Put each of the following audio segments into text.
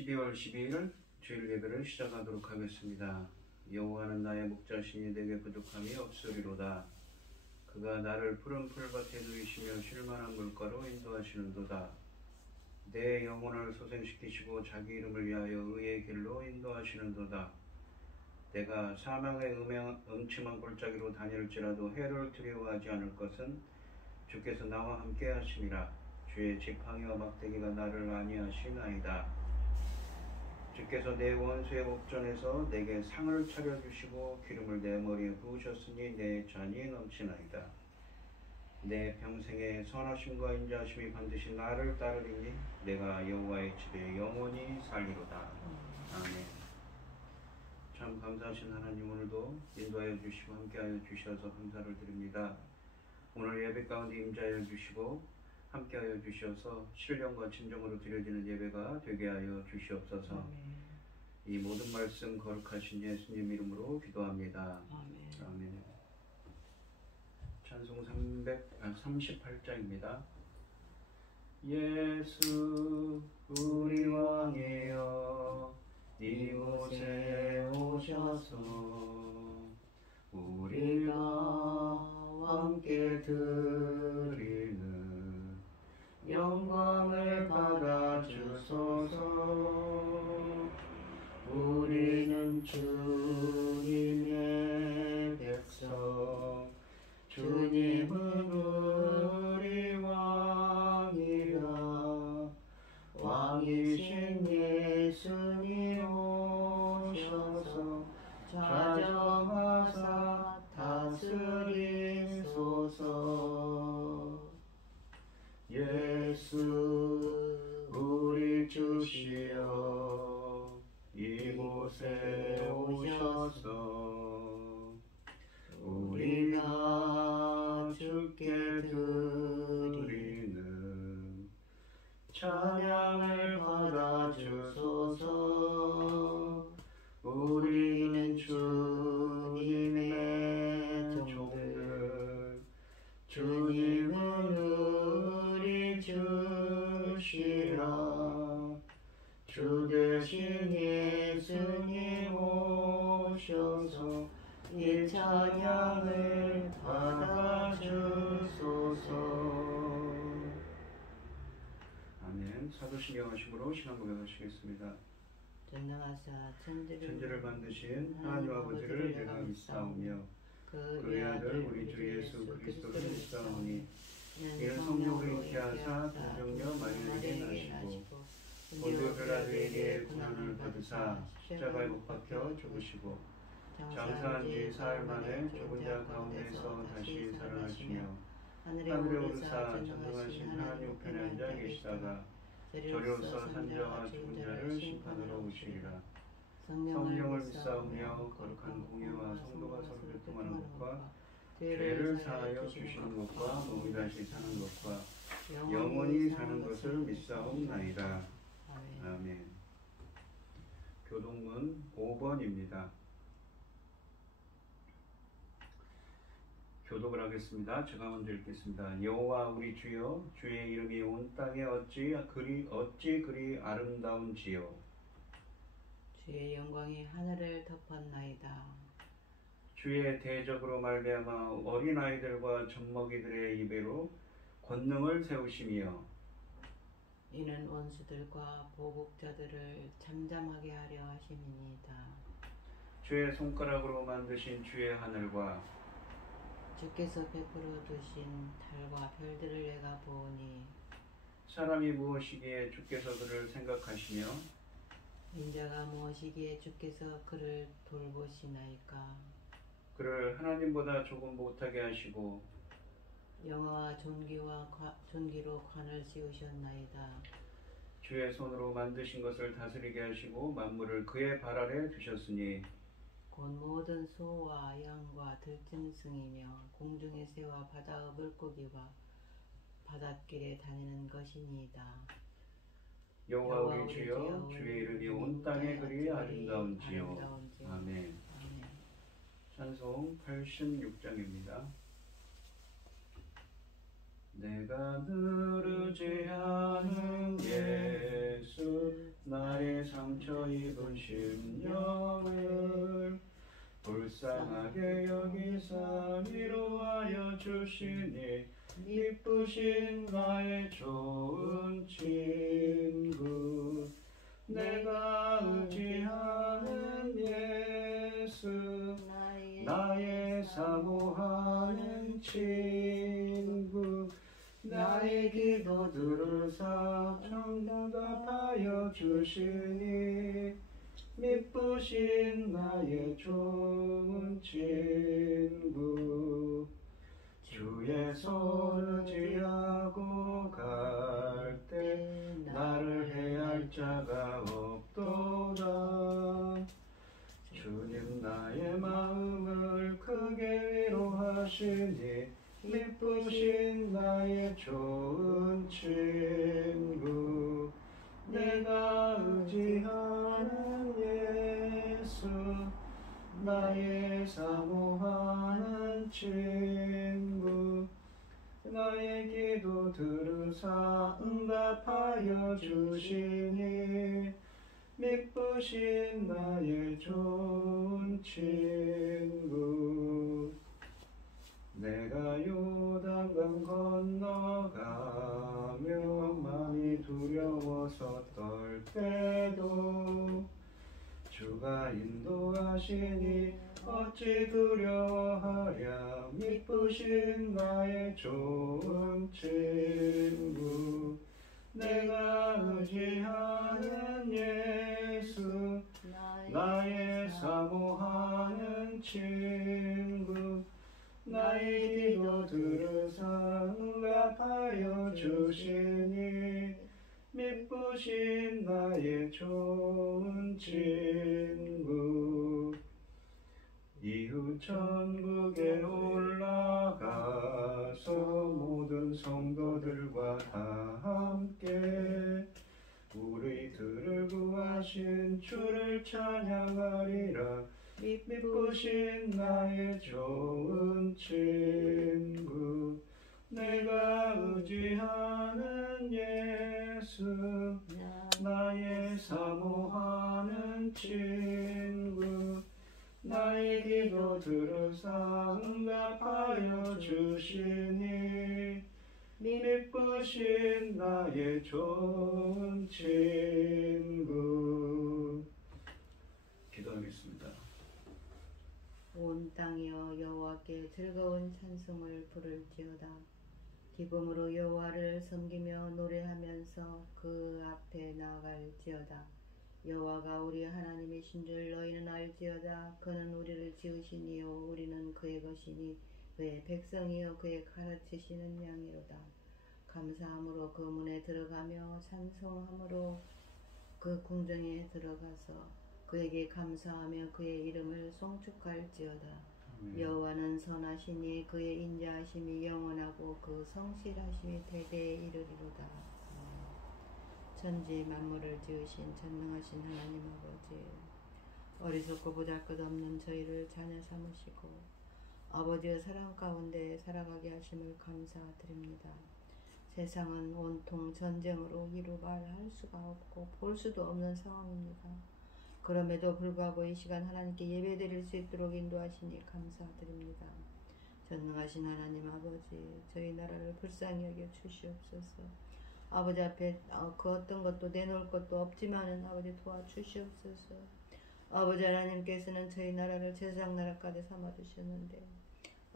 12월 12일 주일 예배를 시작하도록 하겠습니다. 여호와는 나의 목자시니 내게 부족함이 없으리로다. 그가 나를 푸른 풀밭에 누이시며 쉴만한 물가로 인도하시는도다. 내 영혼을 소생시키시고 자기 이름을 위하여 의의 길로 인도하시는도다. 내가 사망의 음침한 골짜기로 다닐지라도 해를 두려워하지 않을 것은 주께서 나와 함께 하심이라. 주의 지팡이와 막대기가 나를 안위하시나이다. 주께서 내 원수의 목전에서 내게 상을 차려주시고 기름을 내 머리에 부으셨으니 내 잔이 넘치나이다. 내 평생의 선하심과 인자하심이 반드시 나를 따르리니 내가 여호와의 집에 영원히 살리로다. 아멘. 참 감사하신 하나님, 오늘도 인도하여 주시고 함께하여 주셔서 감사를 드립니다. 오늘 예배 가운데 임자하여 주시고 함께하여 주셔서 신령과 진정으로 드려지는 예배가 되게 하여 주시옵소서. 이 모든 말씀 거룩하신 예수님 이름으로 기도합니다. 아멘. 찬송 38장입니다. 예수 우리 왕이여 이곳에 오셔서 우리가 함께 드리는 영광을 받아 주소서. 우리는 주님의 백성, 주님은 우리 왕이라. 왕이신 예수님 오셔서 좌정하사 다스리소서. 예수 우리 주시여 이곳에 오셔서 우리가 주께 드리는 찬양을 받아 주소서. 우리는 주님의 종들, 주님은 우리 주시라. 주 대신 예수님 오셔서 이 찬양을 받아 주소서. 아멘. 사도신경 하심으로 신앙 고백하시겠습니다. 전능하사 천지를 만드신 하나님 아버지를 내가 믿사오며 그의 아들 우리 주 예수 그리스도를 믿사오니 이는 성령으로 잉태하사 동정녀 마리아에게 나시고 본디오 빌라도에게 고난을 받으사 십자가에 못 박혀 죽으시고 장사한 지 사흘 만에 죽은 자 가운데서 다시 살아나시며 하늘에 오르사 전능하신 하나님 우편에 앉아 계시다가 저리로서 산자와 죽은 자를 심판하러 오시리라. 성령을 믿사오며 거룩한 공예와 성도가 서로 교통하는 것과 죄를 사하여 주시는 것과 몸이 다시 사는 것과 영원히 사는 것을 믿사옵나이다. 아멘. 교동문 5번입니다. 교독을 하겠습니다. 제가 먼저 읽겠습니다. 여호와 우리 주여, 주의 이름이 온 땅에 어찌 그리 아름다운지요. 주의 영광이 하늘을 덮었나이다. 주의 대적으로 말미암아 어린아이들과 젖먹이들의 입에로 권능을 세우시며 이는 원수들과 보복자들을 잠잠하게 하려 하심이니이다. 주의 손가락으로 만드신 주의 하늘과 주께서 베풀어 두신 달과 별들을 내가 보오니 사람이 무엇이기에 주께서 그를 생각하시며 인자가 무엇이기에 주께서 그를 돌보시나이까. 그를 하나님보다 조금 못하게 하시고 영화와 존귀로 관을 씌우셨나이다. 주의 손으로 만드신 것을 다스리게 하시고 만물을 그의 발 아래 두셨으니 곧 모든 소와 양과 들짐승이며 공중의 새와 바다의 물고기와 바닷길에 다니는 것이니이다. 여호와 우리 주여, 주의 이름이 온 땅에 그리 아름다운지요. 아멘. 찬송 86장입니다. 내가 늘 의지하는 예수 나의 상처 입은 심령을 불쌍하게 여기사 위로하여 주시니 기쁘신 나의 좋은 친구 내가 의지하는 예수 나의 사모하는 친구 나의 기도 들으사 응답하여 주시니 미쁘신 나의 좋은 친구 주의 손을 의지하고 갈 때 나를 해할 자가 없도다 주님 나의 마음을 크게 위로하시니 미쁘신 나의 좋은 친구 내가 의지하는 예수 나의 사모하는 친구 나의 기도 들으사 응답하여 주시니 미쁘신 나의 좋은 친구 내가 요단강 건너가며 마음이 두려워서 떨 때도 주가 인도하시니 어찌 두려워하랴 미쁘신 나의 좋은 친구 내가 의지하는 예수 나의 사모하는 친구 나의 기도 들으사 응답하여 주시니 미쁘신 나의 좋은 친구 이후 천국에 올라가서 모든 성도들과 다 함께 우리들을 구하신 주를 찬양하리라 미쁘신 나의 좋은 친구 내가 의지하는 예수 나의 사모하는 친구 나의 기도 들으사 응답하여 주시니 미쁘신 나의 좋은 친구 기도하겠습니다. 온 땅이여 여호와께 즐거운 찬송을 부를지어다. 기쁨으로 여호와를 섬기며 노래하면서 그 앞에 나아갈지어다. 여호와가 우리 하나님이신 줄 너희는 알지어다. 그는 우리를 지으신 이요 우리는 그의 것이니 그의 백성이요 그의 가르치시는 양이로다. 감사함으로 그 문에 들어가며 찬송함으로 그 궁정에 들어가서 그에게 감사하며 그의 이름을 송축할지어다. 여호와는 선하시니 그의 인자하심이 영원하고 그 성실하심이 대대에 이르리로다. 천지 만물을 지으신 전능하신 하나님 아버지, 어리석고 보잘것없는 저희를 자녀 삼으시고 아버지의 사랑 가운데 살아가게 하심을 감사드립니다. 세상은 온통 전쟁으로 이루 말할 수가 없고 볼 수도 없는 상황입니다. 그럼에도 불구하고 이 시간 하나님께 예배드릴 수 있도록 인도하시니 감사드립니다. 전능하신 하나님 아버지, 저희 나라를 불쌍히 여겨 주시옵소서. 아버지 앞에 그 어떤 것도 내놓을 것도 없지만은 아버지 도와주시옵소서. 아버지 하나님께서는 저희 나라를 제사장 나라까지 삼아주셨는데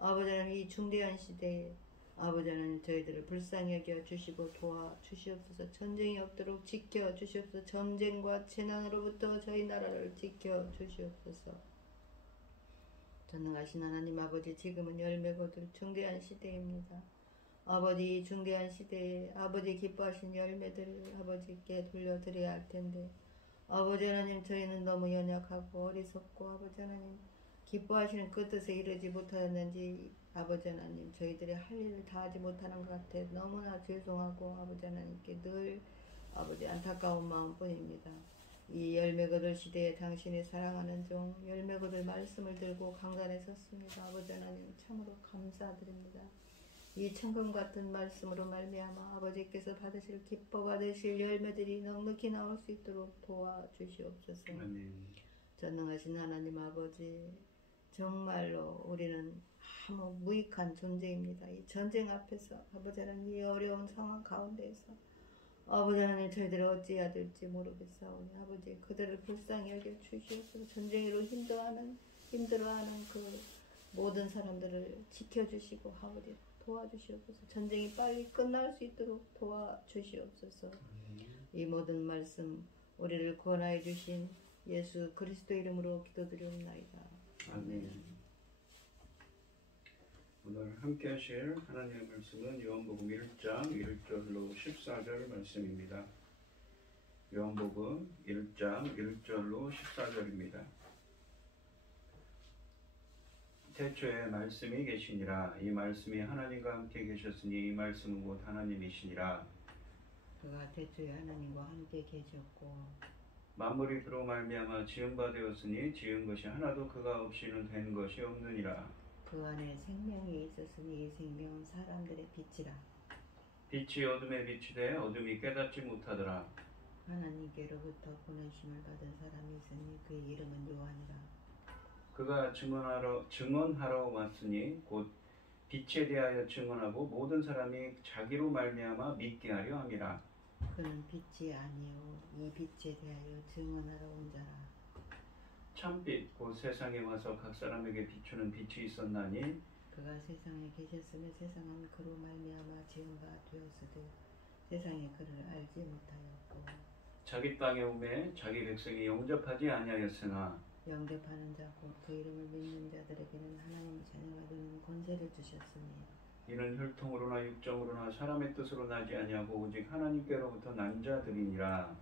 아버지 하나님 이 중대한 시대에 아버지 하나님 저희들을 불쌍히 여겨 주시고 도와주시옵소서. 전쟁이 없도록 지켜주시옵소서. 전쟁과 재난으로부터 저희 나라를 지켜주시옵소서. 전능하신 하나님 아버지, 지금은 열매 거둘 중대한 시대입니다. 아버지, 이 중대한 시대에 아버지 기뻐하신 열매들을 아버지께 돌려드려야 할 텐데 아버지 하나님 저희는 너무 연약하고 어리석고 아버지 하나님 기뻐하시는 그 뜻에 이르지 못하였는지 아버지 하나님 저희들이 할 일을 다 하지 못하는 것 같아 너무나 죄송하고 아버지 하나님께 늘 아버지 안타까운 마음뿐입니다. 이 열매 거둘 시대에 당신이 사랑하는 종 열매 거둘 말씀을 들고 강단에 섰습니다. 아버지 하나님 참으로 감사드립니다. 이 천금 같은 말씀으로 말미암아 아버지께서 받으실 기뻐 받으실 열매들이 넉넉히 나올 수 있도록 도와주시옵소서. 아멘. 전능하신 하나님 아버지, 정말로 우리는 아무 무익한 존재입니다. 이 전쟁 앞에서 아버지 하나님, 이 어려운 상황 가운데에서 아버지 하나님, 저희들을 어찌해야 될지 모르겠사오니 아버지, 그들을 불쌍히 여겨 주시옵소서. 전쟁으로 힘들어하는 그 모든 사람들을 지켜주시고 아버지 도와주시옵소서. 전쟁이 빨리 끝날 수 있도록 도와주시옵소서. 이 모든 말씀 우리를 구원하여 주신 예수 그리스도 이름으로 기도드리옵나이다. 아멘. 오늘 함께 하실 하나님의 말씀은 요한복음 1장 1절로 14절 말씀입니다. 요한복음 1장 1절로 14절입니다. 태초에 말씀이 계시니라. 이 말씀이 하나님과 함께 계셨으니 이 말씀은 곧 하나님이시니라. 그가 태초에 하나님과 함께 계셨고 만물이 그로 말미암아 지은 바 되었으니 지은 것이 하나도 그가 없이는 된 것이 없느니라. 그 안에 생명이 있었으니 이 생명은 사람들의 빛이라. 빛이 어둠에 비치되 어둠이 깨닫지 못하더라. 하나님께로부터 보내심을 받은 사람이 있으니 그의 이름은 요한이라. 그가 증언하러 왔으니 곧 빛에 대하여 증언하고 모든 사람이 자기로 말미암아 믿게 하려 함이라. 그는 빛이 아니요 이 빛에 대하여 증언하러 온 자라. 참빛 곧 세상에 와서 각 사람에게 비추는 빛이 있었나니 그가 세상에 계셨으며 세상은 그로 말미암아 지은 바 되었으되 세상이 그를 알지 못하였고 자기 땅에 오매 자기 백성이 영접하지 아니하였으나 영접하는 자 곧 그 이름을 믿는 자들에게는 하나님의 자녀가 되는 권세를 주셨으니 이는 혈통으로나 육정으로나 사람의 뜻으로 나지 아니하고 오직 하나님께로부터 난 자들이니라.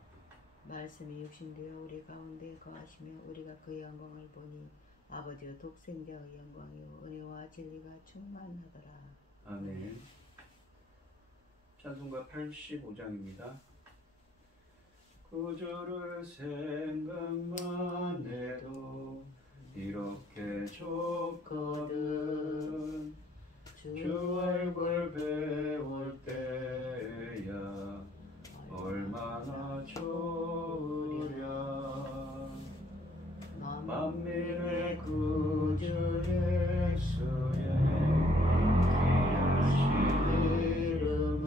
말씀이 육신되어 우리 가운데 거하시며 우리가 그의 영광을 보니 아버지의 독생자의 영광이요 은혜와 진리가 충만하더라. 아멘. 찬송가 85장입니다. 구주를 생각만 해도 이렇게 좋거든. 주 얼굴 배울 때야 얼마나 좋으랴. 만민의 구주 예수의 귀하신 이름은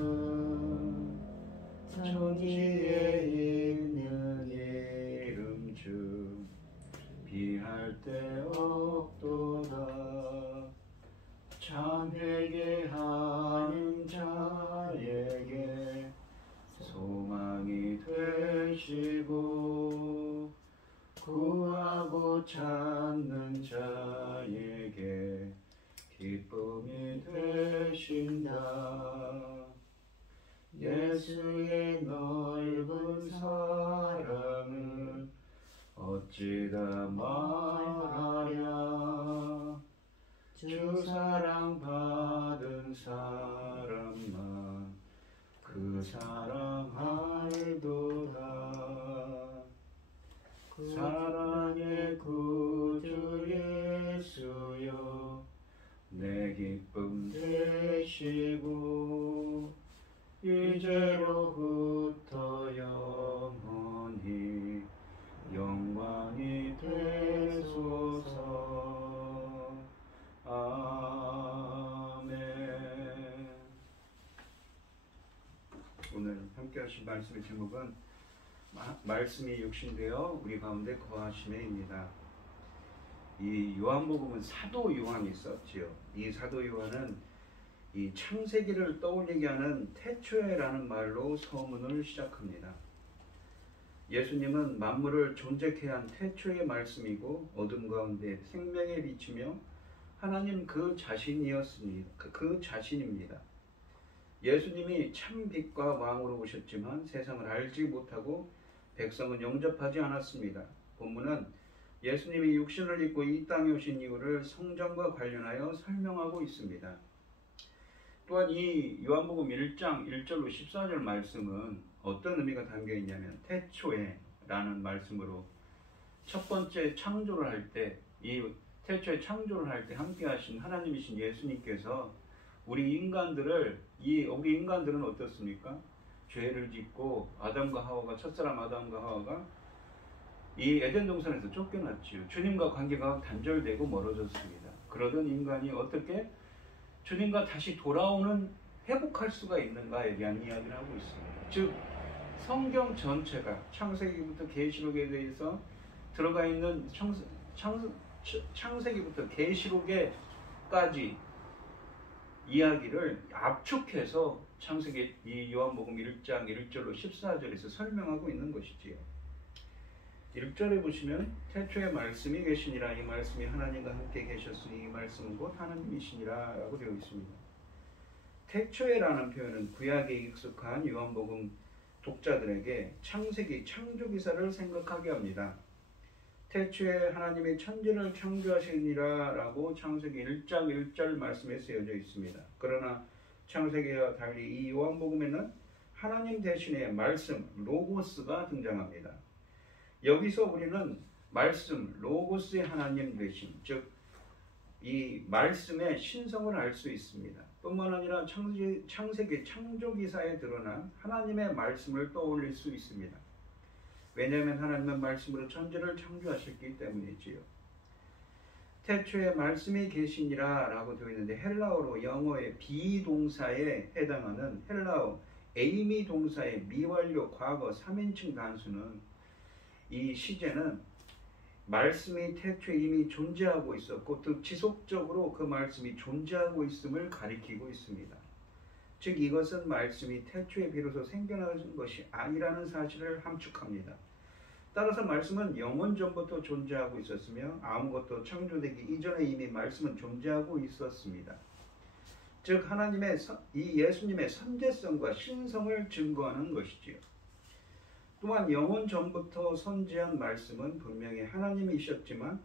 천지에 있는 이름 중 비할 데 없도다. 참 회개하는 자에게 소망이 되시고 구하고 찾는 자에게 기쁨이 되신다. 예수의 넓은 사랑을 어찌다 말하랴. 주 사랑 받은 사람만 그 사랑 알도다. 사랑의 구주 예수여 내 기쁨 되시고 이제로부터 영원히 영광이 되소서. 아멘. 오늘 함께 하신 말씀의 제목은 말씀이 육신되어 우리 가운데 거하심에입니다. 이 요한복음은 사도 요한이 썼지요. 이 사도 요한은 이 창세기를 떠올리게 하는 태초에라는 말로 서문을 시작합니다. 예수님은 만물을 존재케 한 태초의 말씀이고 어둠 가운데 생명에 비치며 하나님 그 자신입니다. 예수님이 참 빛과 왕으로 오셨지만 세상을 알지 못하고 백성은 영접하지 않았습니다. 본문은 예수님이 육신을 입고 이 땅에 오신 이유를 성전과 관련하여 설명하고 있습니다. 또한 이 요한복음 1장 1절로 14절 말씀은 어떤 의미가 담겨 있냐면 태초에 라는 말씀으로 첫 번째 창조를 할 때, 이 태초에 창조를 할 때 함께 하신 하나님이신 예수님께서 우리 인간들은 어떻습니까? 죄를 짓고 첫사람 아담과 하와가 이 에덴 동산에서 쫓겨났지요. 주님과 관계가 단절되고 멀어졌습니다. 그러던 인간이 어떻게 주님과 다시 회복할 수가 있는가에 대한 이야기를 하고 있습니다. 즉 성경 전체가 창세기부터 계시록에 대해서 들어가 있는 창세기부터 계시록에까지 이야기를 압축해서 창세기 이 요한복음 1장 1절로 14절에서 설명하고 있는 것이지요. 1절에 보시면 태초에 말씀이 계시니라. 이 말씀이 하나님과 함께 계셨으니 이 말씀은 곧 하나님이시니라 라고 되어 있습니다. 태초에라는 표현은 구약에 익숙한 요한복음 독자들에게 창세기 창조기사를 생각하게 합니다. 태초에 하나님이 천지를 창조하시니라 라고 창세기 1장 1절 말씀에 쓰여져 있습니다. 그러나 창세기와 달리 이 요한복음에는 하나님 대신에 말씀, 로고스가 등장합니다. 여기서 우리는 말씀, 로고스의 하나님 되심, 즉 이 말씀의 신성을 알 수 있습니다. 뿐만 아니라 창세기 창조기사에 드러난 하나님의 말씀을 떠올릴 수 있습니다. 왜냐하면 하나님은 말씀으로 천지를 창조하셨기 때문이지요. 태초에 말씀이 계시니라 라고 되어 있는데 헬라어로 영어의 비동사에 해당하는 헬라어 에이미 동사의 미완료 과거 3인칭 단수는 이 시제는 말씀이 태초에 이미 존재하고 있었고 또 지속적으로 그 말씀이 존재하고 있음을 가리키고 있습니다. 즉 이것은 말씀이 태초에 비로소 생겨난 것이 아니라는 사실을 함축합니다. 따라서 말씀은 영원 전부터 존재하고 있었으며 아무것도 창조되기 이전에 이미 말씀은 존재하고 있었습니다. 즉 하나님의 이 예수님의 선제성과 신성을 증거하는 것이지요. 또한 영원 전부터 선지한 말씀은 분명히 하나님이셨지만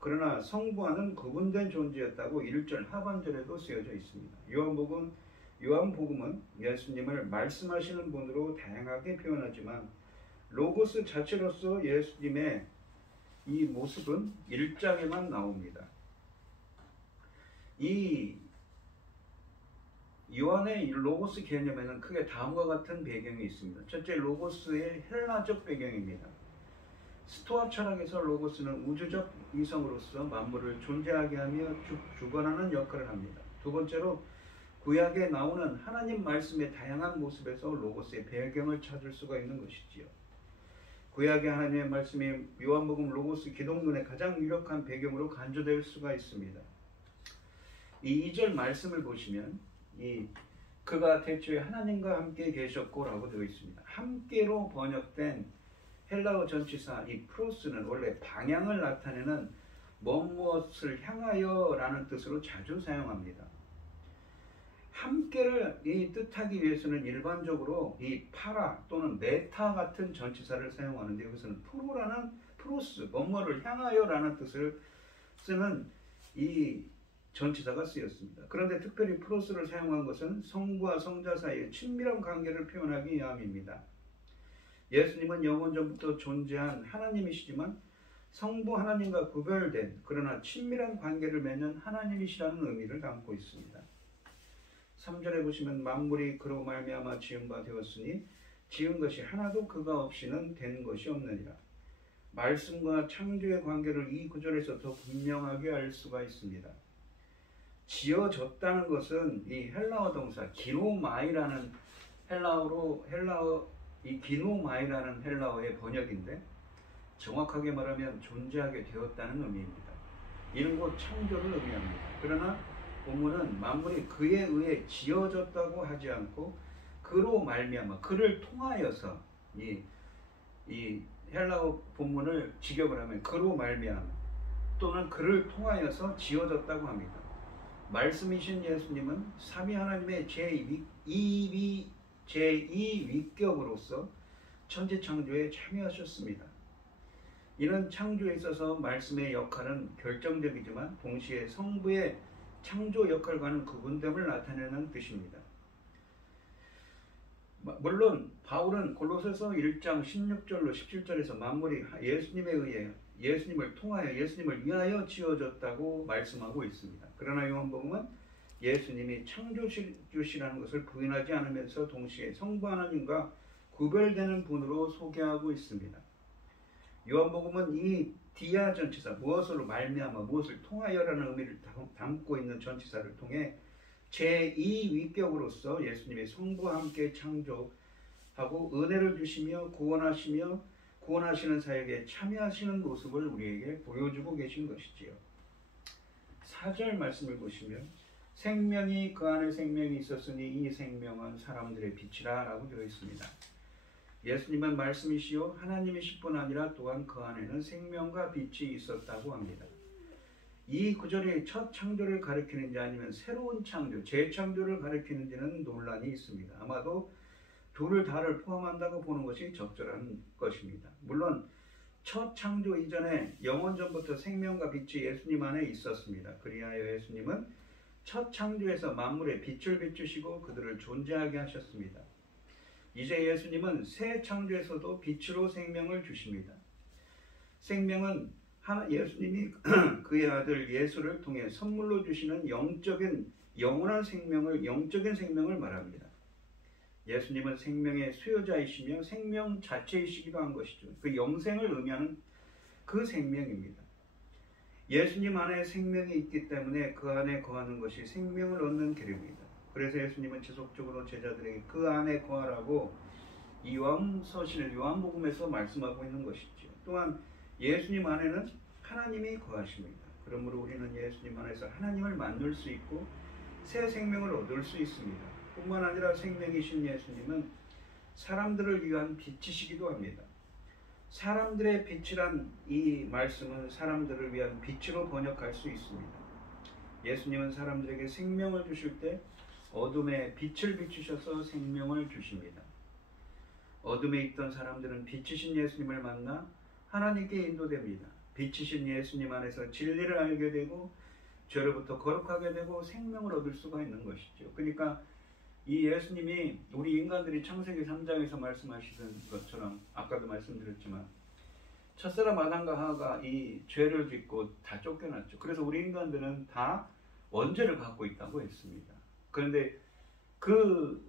그러나 성부와는 구분된 존재였다고 1절 하반절에도 쓰여져 있습니다. 요한복음은 예수님을 말씀하시는 분으로 다양하게 표현하지만 로고스 자체로서 예수님의 이 모습은 1장에만 나옵니다. 이 요한의 로고스 개념에는 크게 다음과 같은 배경이 있습니다. 첫째, 로고스의 헬라적 배경입니다. 스토아 철학에서 로고스는 우주적 이성으로서 만물을 존재하게 하며 주관하는 역할을 합니다. 두 번째로 구약에 나오는 하나님 말씀의 다양한 모습에서 로고스의 배경을 찾을 수가 있는 것이지요. 구약의 하나님의 말씀이 요한복음 로고스 기독론의 가장 유력한 배경으로 간주될 수가 있습니다. 이 2절 말씀을 보시면 그가 태초에 하나님과 함께 계셨고 라고 되어 있습니다. 함께로 번역된 헬라어 전치사 이 프로스는 원래 방향을 나타내는 무엇을 향하여 라는 뜻으로 자주 사용합니다. 함께를 뜻하기 위해서는 일반적으로 이 파라 또는 메타 같은 전치사를 사용하는데 여기서는 프로스, 뭐뭐를 향하여 라는 뜻을 쓰는 이 전치사가 쓰였습니다. 그런데 특별히 프로스를 사용한 것은 성부와 성자 사이의 친밀한 관계를 표현하기 위함입니다. 예수님은 영원 전부터 존재한 하나님이시지만 성부 하나님과 구별된 그러나 친밀한 관계를 맺는 하나님이시라는 의미를 담고 있습니다. 3절에 보시면 만물이 그로 말미암아 지은 바 되었으니 지은 것이 하나도 그가 없이는 된 것이 없느니라. 말씀과 창조의 관계를 이 구절에서 더 분명하게 알 수가 있습니다. 지어졌다는 것은 이 헬라어 동사 기노마이라는 기노마이라는 헬라어의 번역인데 정확하게 말하면 존재하게 되었다는 의미입니다. 이는 곧 창조를 의미합니다. 그러나 본문은 만물이 그에 의해 지어졌다고 하지 않고 그로 말미암아 그를 통하여서 이 헬라어 본문을 직역을 하면 그로 말미암아 또는 그를 통하여서 지어졌다고 합니다. 말씀이신 예수님은 삼위 하나님의 제2위격으로서 천지 창조에 참여하셨습니다. 이는 창조에 있어서 말씀의 역할은 결정적이지만 동시에 성부의 창조 역할과는 구분됨을 나타내는 뜻입니다. 물론 바울은 골로새서 1장 16절로 17절에서 만물이 예수님에 의해 예수님을 통하여 예수님을 위하여 지어졌다고 말씀하고 있습니다. 그러나 요한복음은 예수님이 창조주시라는 것을 부인하지 않으면서 동시에 성부 하나님과 구별되는 분으로 소개하고 있습니다. 요한복음은 이 디아 전치사, 무엇으로 말미암아 무엇을 통하여라는 의미를 담고 있는 전치사를 통해 제2위격으로서 예수님이 성부와 함께 창조하고 은혜를 주시며 구원하시는 사역에 참여하시는 모습을 우리에게 보여주고 계신 것이지요. 4절 말씀을 보시면 생명이 그 안에 생명이 있었으니 이 생명은 사람들의 빛이라 라고 되어 있습니다. 예수님은 말씀이시요 하나님이실 뿐 아니라 또한 그 안에는 생명과 빛이 있었다고 합니다. 이 구절이 첫 창조를 가리키는지 아니면 새로운 창조, 재창조를 가리키는지는 논란이 있습니다. 아마도 둘을 다를 포함한다고 보는 것이 적절한 것입니다. 물론 첫 창조 이전에 영원 전부터 생명과 빛이 예수님 안에 있었습니다. 그리하여 예수님은 첫 창조에서 만물에 빛을 비추시고 그들을 존재하게 하셨습니다. 이제 예수님은 새 창조에서도 빛으로 생명을 주십니다. 생명은 예수님이 그의 아들 예수를 통해 선물로 주시는 영원한 영적인 생명을 말합니다. 예수님은 생명의 수요자이시며 생명 자체이시기도 한 것이죠. 그 영생을 의미하는 그 생명입니다. 예수님 안에 생명이 있기 때문에 그 안에 거하는 것이 생명을 얻는 길입니다. 그래서 예수님은 지속적으로 제자들에게 그 안에 거하라고 요한복음에서 말씀하고 있는 것이죠. 또한 예수님 안에는 하나님이 거하십니다. 그러므로 우리는 예수님 안에서 하나님을 만날 수 있고 새 생명을 얻을 수 있습니다. 뿐만 아니라 생명이신 예수님은 사람들을 위한 빛이시기도 합니다. 사람들의 빛이란 이 말씀은 사람들을 위한 빛으로 번역할 수 있습니다. 예수님은 사람들에게 생명을 주실 때 어둠에 빛을 비추셔서 생명을 주십니다. 어둠에 있던 사람들은 빛이신 예수님을 만나 하나님께 인도됩니다. 빛이신 예수님 안에서 진리를 알게 되고 죄로부터 거룩하게 되고 생명을 얻을 수가 있는 것이죠. 그러니까 이 예수님이 우리 인간들이 창세기 3장에서 말씀하시던 것처럼 아까도 말씀드렸지만 첫사람 아담과 하와가 이 죄를 짓고 다 쫓겨났죠. 그래서 우리 인간들은 다 원죄를 갖고 있다고 했습니다. 그런데 그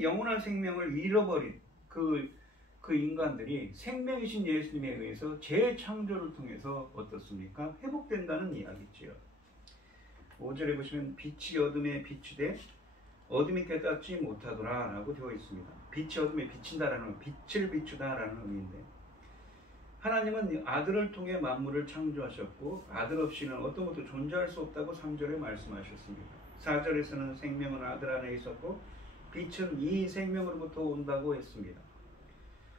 영원한 생명을 잃어버린 그 인간들이 생명이신 예수님에 의해서 재창조를 통해서 어떻습니까? 회복된다는 이야기지요. 5절에 보시면 빛이 어둠에 비추되 어둠이 깨닫지 못하더라 라고 되어 있습니다. 빛이 어둠에 비친다라는 빛을 비추다라는 의미인데 하나님은 아들을 통해 만물을 창조하셨고 아들 없이는 어떤 것도 존재할 수 없다고 3절에 말씀하셨습니다. 4절에서는 생명은 아들 안에 있었고 빛은 이 생명으로부터 온다고 했습니다.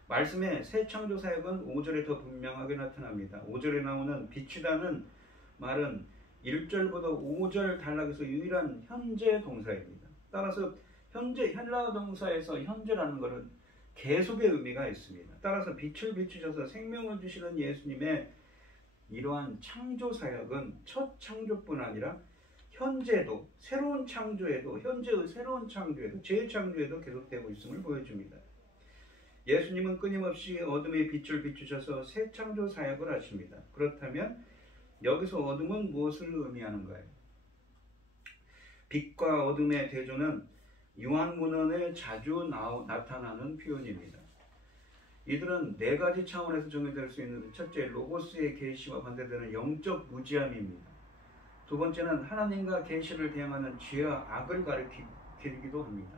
말씀의 새 창조 사역은 5절에 더 분명하게 나타납니다. 5절에 나오는 비추다는 말은 1절보다 5절 단락에서 유일한 현재 동사입니다. 따라서 현재 헬라어 동사에서 현재라는 것은 계속의 의미가 있습니다. 따라서 빛을 비추셔서 생명을 주시는 예수님의 이러한 창조 사역은 첫 창조뿐 아니라 현재도 새로운 창조에도 현재의 새로운 창조에도 재창조에도 계속되고 있음을 보여줍니다. 예수님은 끊임없이 어둠의 빛을 비추셔서 새 창조 사역을 하십니다. 그렇다면 여기서 어둠은 무엇을 의미하는가요? 빛과 어둠의 대조는 요한문헌에 자주 나타나는 표현입니다. 이들은 네 가지 차원에서 정의될 수 있는 첫째, 로고스의 계시와 반대되는 영적 무지함입니다. 두 번째는 하나님과 계시를 대항하는 죄와 악을 가리키기도 합니다.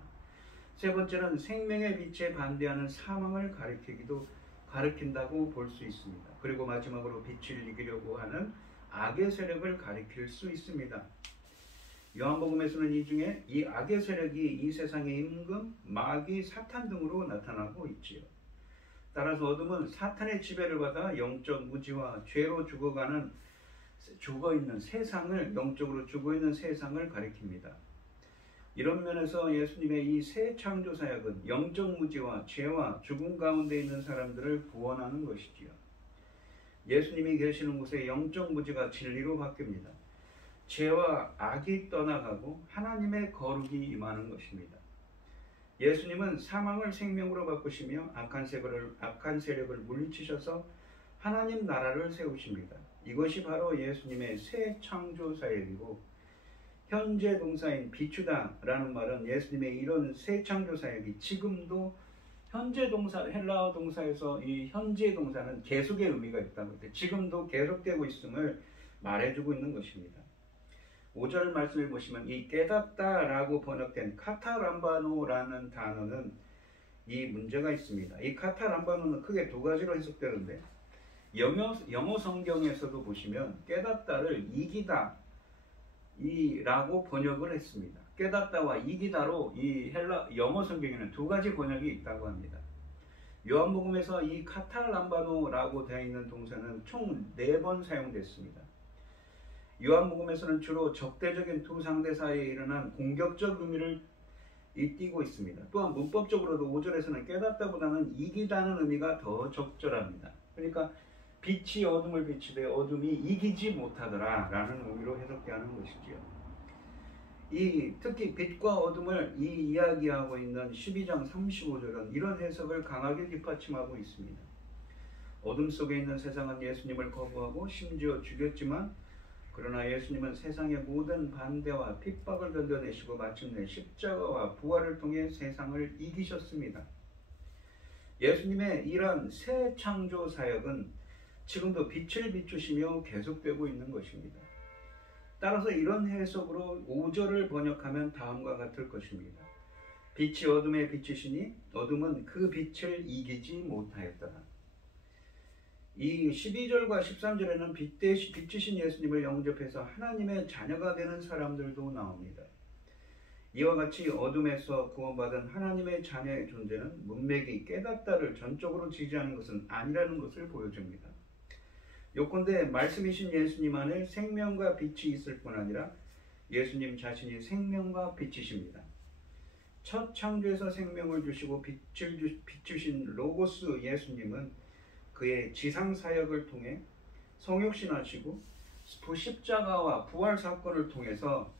세 번째는 생명의 빛에 반대하는 사망을 가리킨다고 볼 수 있습니다. 그리고 마지막으로 빛을 이기려고 하는 악의 세력을 가리킬 수 있습니다. 요한복음에서는 이 중에 이 악의 세력이 이 세상의 임금, 마귀, 사탄 등으로 나타나고 있지요. 따라서 어둠은 사탄의 지배를 받아 영적 무지와 죄로 죽어있는 세상을, 영적으로 죽어있는 세상을 가리킵니다. 이런 면에서 예수님의 이 새 창조 사역은 영적 무지와 죄와 죽음 가운데 있는 사람들을 구원하는 것이지요. 예수님이 계시는 곳에 영적 무지가 진리로 바뀝니다. 죄와 악이 떠나가고 하나님의 거룩이 임하는 것입니다. 예수님은 사망을 생명으로 바꾸시며 악한 세력을 물리치셔서 하나님 나라를 세우십니다. 이것이 바로 예수님의 새 창조 사역이고 현재 동사인 비추다라는 말은 예수님의 이런 새 창조 사역이 지금도 현재 동사, 헬라어 동사에서 이 현재 동사는 계속의 의미가 있다고 때 지금도 계속되고 있음을 말해주고 있는 것입니다. 5절 말씀을 보시면 이 깨닫다라고 번역된 카타람바노라는 단어는 이 문제가 있습니다. 이 카타람바노는 크게 두 가지로 해석되는데 영어 성경에서도 보시면 깨닫다를 이기다 라고 번역을 했습니다. 깨닫다와 이기다로 이 영어 성경에는 두 가지 번역이 있다고 합니다. 요한복음에서 이 카탈람바노라고 되어 있는 동사는 총 4번 사용됐습니다. 요한복음에서는 주로 적대적인 두 상대 사이에 일어난 공격적 의미를 띠고 있습니다. 또한 문법적으로도 5절에서는 깨닫다보다는 이기다는 의미가 더 적절합니다. 그러니까 빛이 어둠을 비추되 어둠이 이기지 못하더라 라는 의미로 해석되는 것이지요. 특히 빛과 어둠을 이야기하고 있는 12장 35절은 이런 해석을 강하게 뒷받침하고 있습니다. 어둠 속에 있는 세상은 예수님을 거부하고 심지어 죽였지만 그러나 예수님은 세상의 모든 반대와 핍박을 견뎌내시고 마침내 십자가와 부활을 통해 세상을 이기셨습니다. 예수님의 이러한 새 창조 사역은 지금도 빛을 비추시며 계속되고 있는 것입니다. 따라서 이런 해석으로 5절을 번역하면 다음과 같을 것입니다. 빛이 어둠에 비추시니 어둠은 그 빛을 이기지 못하였더라. 이 12절과 13절에는 빛이신 예수님을 영접해서 하나님의 자녀가 되는 사람들도 나옵니다. 이와 같이 어둠에서 구원받은 하나님의 자녀의 존재는 문맥이 깨닫다를 전적으로 지지하는 것은 아니라는 것을 보여줍니다. 요컨대 말씀이신 예수님 안에 생명과 빛이 있을 뿐 아니라 예수님 자신이 생명과 빛이십니다. 첫 창조에서 생명을 주시고 빛을 비추신 로고스 예수님은 그의 지상 사역을 통해 성육신하시고 십자가와 부활 사건을 통해서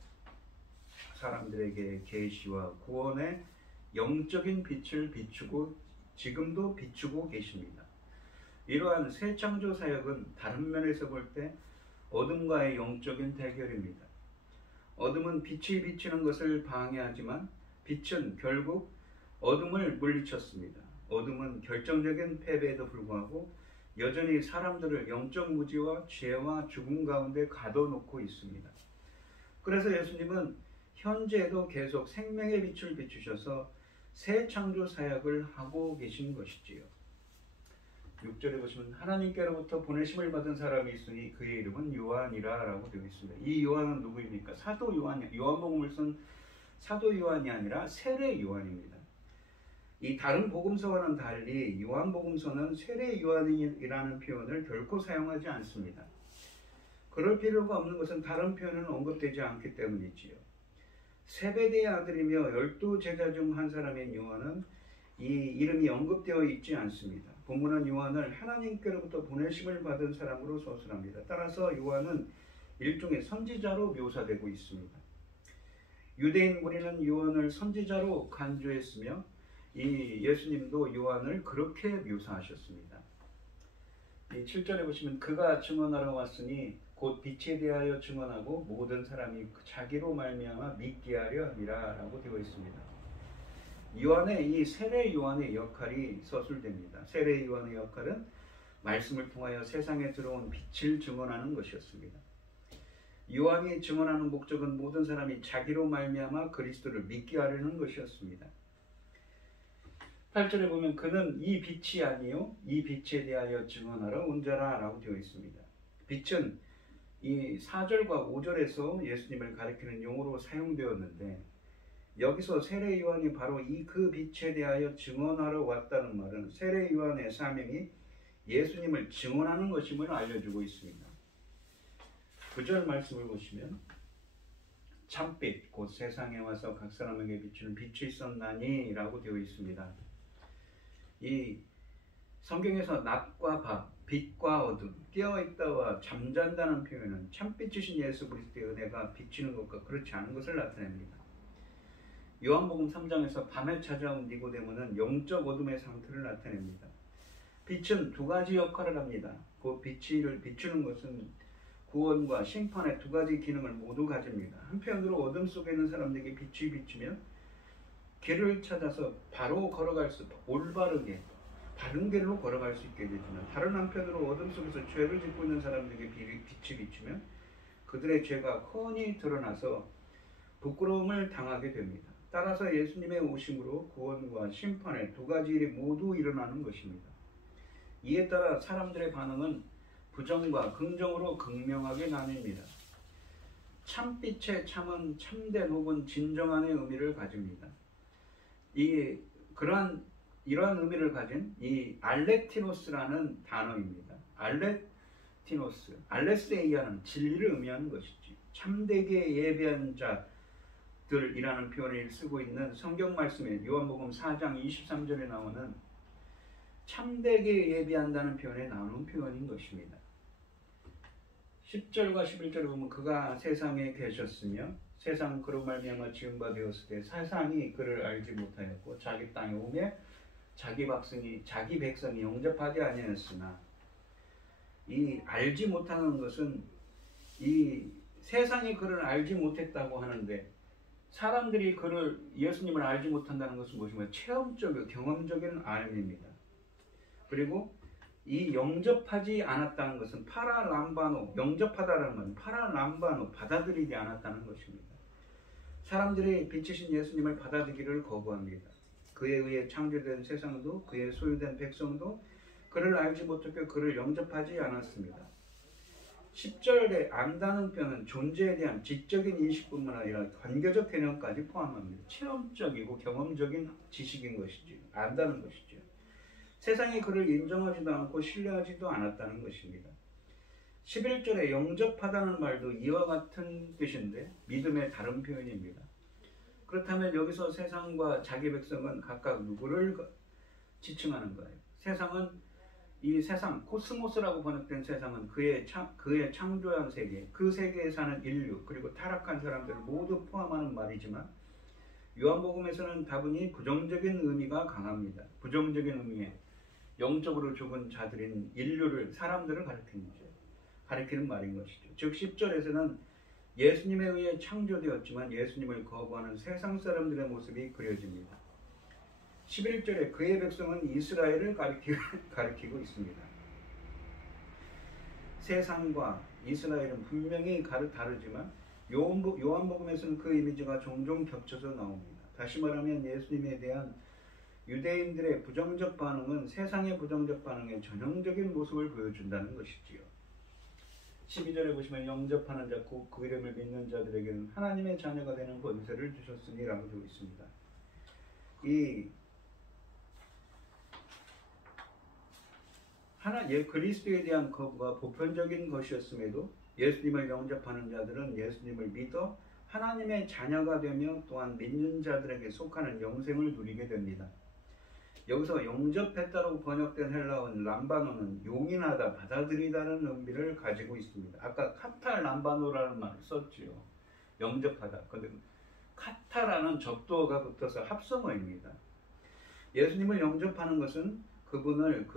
사람들에게 계시와 구원의 영적인 빛을 비추고 지금도 비추고 계십니다. 이러한 새 창조 사역은 다른 면에서 볼 때 어둠과의 영적인 대결입니다. 어둠은 빛이 비치는 것을 방해하지만 빛은 결국 어둠을 물리쳤습니다. 어둠은 결정적인 패배에도 불구하고 여전히 사람들을 영적 무지와 죄와 죽음 가운데 가둬놓고 있습니다. 그래서 예수님은 현재에도 계속 생명의 빛을 비추셔서 새 창조 사역을 하고 계신 것이지요. 6절에 보시면 하나님께로부터 보내심을 받은 사람이 있으니 그의 이름은 요한이라 라고 되어 있습니다. 이 요한은 누구입니까? 사도 요한, 요한복음을 쓴 사도 요한이 아니라 세례 요한입니다. 이 다른 복음서와는 달리 요한복음서는 세례 요한이라는 표현을 결코 사용하지 않습니다. 그럴 필요가 없는 것은 다른 표현은 언급되지 않기 때문이지요. 세베대의 아들이며 12제자 중 한 사람인 요한은 이 이름이 언급되어 있지 않습니다. 본문은 요한을 하나님께로부터 보내심을 받은 사람으로 서술합니다. 따라서 요한은 일종의 선지자로 묘사되고 있습니다. 유대인 무리는 요한을 선지자로 간주했으며 이 예수님도 요한을 그렇게 묘사하셨습니다. 이 7절에 보시면 그가 증언하러 왔으니 곧 빛에 대하여 증언하고 모든 사람이 자기로 말미암아 믿게 하려 함이라 라고 되어 있습니다. 요한의 이 세례 요한의 역할이 서술됩니다. 세례 요한의 역할은 말씀을 통하여 세상에 들어온 빛을 증언하는 것이었습니다. 요한이 증언하는 목적은 모든 사람이 자기로 말미암아 그리스도를 믿게 하려는 것이었습니다. 8절에 보면 그는 이 빛이 아니요 이 빛에 대하여 증언하러 온 자라 라고 되어 있습니다. 빛은 이 4절과 5절에서 예수님을 가리키는 용어로 사용되었는데 여기서 세례 요한이 바로 그 빛에 대하여 증언하러 왔다는 말은 세례 요한의 사명이 예수님을 증언하는 것임을 알려주고 있습니다. 9절 말씀을 보시면 참빛 곧 세상에 와서 각 사람에게 비추는 빛이 있었나니 라고 되어 있습니다. 이 성경에서 낮과 밤, 빛과 어둠, 깨어있다와 잠잔다는 표현은 참빛이신 예수 그리스도의 은혜가 비치는 것과 그렇지 않은 것을 나타냅니다. 요한복음 3장에서 밤에 찾아온 니고데모는 영적 어둠의 상태를 나타냅니다. 빛은 두 가지 역할을 합니다. 그 빛을 비추는 것은 구원과 심판의 두 가지 기능을 모두 가집니다. 한편으로 어둠 속에 있는 사람들에게 빛이 비치며 길을 찾아서 바로 걸어갈 수, 올바르게 바른 길로 걸어갈 수 있게 되지만, 다른 한편으로 어둠 속에서 죄를 짓고 있는 사람들에게 빛이 비치며 그들의 죄가 훤히 드러나서 부끄러움을 당하게 됩니다. 따라서 예수님의 오심으로 구원과 심판의 두 가지 일이 모두 일어나는 것입니다. 이에 따라 사람들의 반응은 부정과 긍정으로 극명하게 나뉩니다. 참빛의 참은 참된 혹은 진정한의 의미를 가집니다. 이러한 의미를 가진 이 알레티노스라는 단어입니다. 알레티노스, 알레세이아는 진리를 의미하는 것이지. 참되게 예배한 자들이라는 표현을 쓰고 있는 성경 말씀에 요한복음 4장 23절에 나오는 참되게 예배한다는 표현에 나오는 표현인 것입니다. 10절과 11절에 보면 그가 세상에 계셨으며 세상 그로 말미암아 지은 바 되었으되 세상이 그를 알지 못하였고 자기 땅에 오매 자기 백성이 영접하지 아니하였으나, 이 알지 못하는 것은 이 세상이 그를 알지 못했다고 하는데, 사람들이 예수님을 알지 못한다는 것은 무엇인가? 체험적이고 경험적인 알입니다. 그리고 이 영접하지 않았다는 것은 파라람바노, 영접하다라는 건 파라람바노, 받아들이지 않았다는 것입니다. 사람들이 빛이신 예수님을 받아들이기를 거부합니다. 그에 의해 창조된 세상도 그의 소유된 백성도 그를 알지 못했고 그를 영접하지 않았습니다. 10절에 안다는 표현은 존재에 대한 지적인 인식뿐만 아니라 관계적 개념까지 포함합니다. 체험적이고 경험적인 지식인 것이죠. 안다는 것이죠. 세상이 그를 인정하지도 않고 신뢰하지도 않았다는 것입니다. 11절에 영접하다는 말도 이와 같은 뜻인데 믿음의 다른 표현입니다. 그렇다면 여기서 세상과 자기 백성은 각각 누구를 지칭하는 거예요? 이 세상, 코스모스라고 번역된 세상은 그의 창조한 세계, 그 세계에 사는 인류, 그리고 타락한 사람들을 모두 포함하는 말이지만, 요한복음에서는 다분히 부정적인 의미가 강합니다. 부정적인 의미에 영적으로 죽은 자들인 사람들을 가리키는 말인 것이죠. 즉 10절에서는 예수님에 의해 창조되었지만 예수님을 거부하는 세상 사람들의 모습이 그려집니다. 11절에 그의 백성은 이스라엘을 가리키고 있습니다. 세상과 이스라엘은 분명히 다르지만 요한복음에서는 그 이미지가 종종 겹쳐서 나옵니다. 다시 말하면 예수님에 대한 유대인들의 부정적 반응은 세상의 부정적 반응의 전형적인 모습을 보여준다는 것이지요. 12절에 보시면 영접하는 자, 곧 그 이름을 믿는 자들에게는 하나님의 자녀가 되는 권세를 주셨으니 라고 되어 있습니다. 그리스도에 대한 거부가 보편적인 것이었음에도 예수님을 영접하는 자들은 예수님을 믿어 하나님의 자녀가 되며 또한 믿는 자들에게 속하는 영생을 누리게 됩니다. 여기서 영접했다고 번역된 헬라어는 람바노는 용인하다, 받아들이다는 의미를 가지고 있습니다. 아까 카탈람바노라는 말을 썼지요. 영접하다. 근데 카타라는 접두어가 붙어서 합성어입니다. 예수님을 영접하는 것은 그분을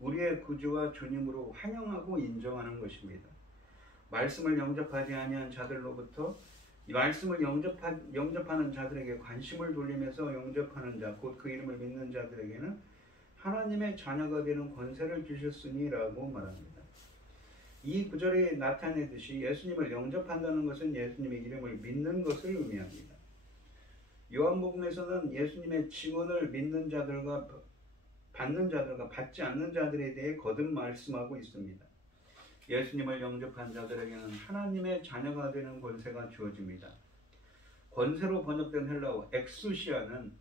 우리의 구주와 주님으로 환영하고 인정하는 것입니다. 말씀을 영접하지 아니한 자들로부터 말씀을 영접하는 자들에게 관심을 돌리면서 영접하는 자, 곧 그 이름을 믿는 자들에게는 하나님의 자녀가 되는 권세를 주셨으니 라고 말합니다. 이 구절에 나타내듯이 예수님을 영접한다는 것은 예수님의 이름을 믿는 것을 의미합니다. 요한복음에서는 예수님의 증언을 받는 자들과 받지 않는 자들에 대해 거듭 말씀하고 있습니다. 예수님을 영접한 자들에게는 하나님의 자녀가 되는 권세가 주어집니다. 권세로 번역된 헬라어 엑수시아는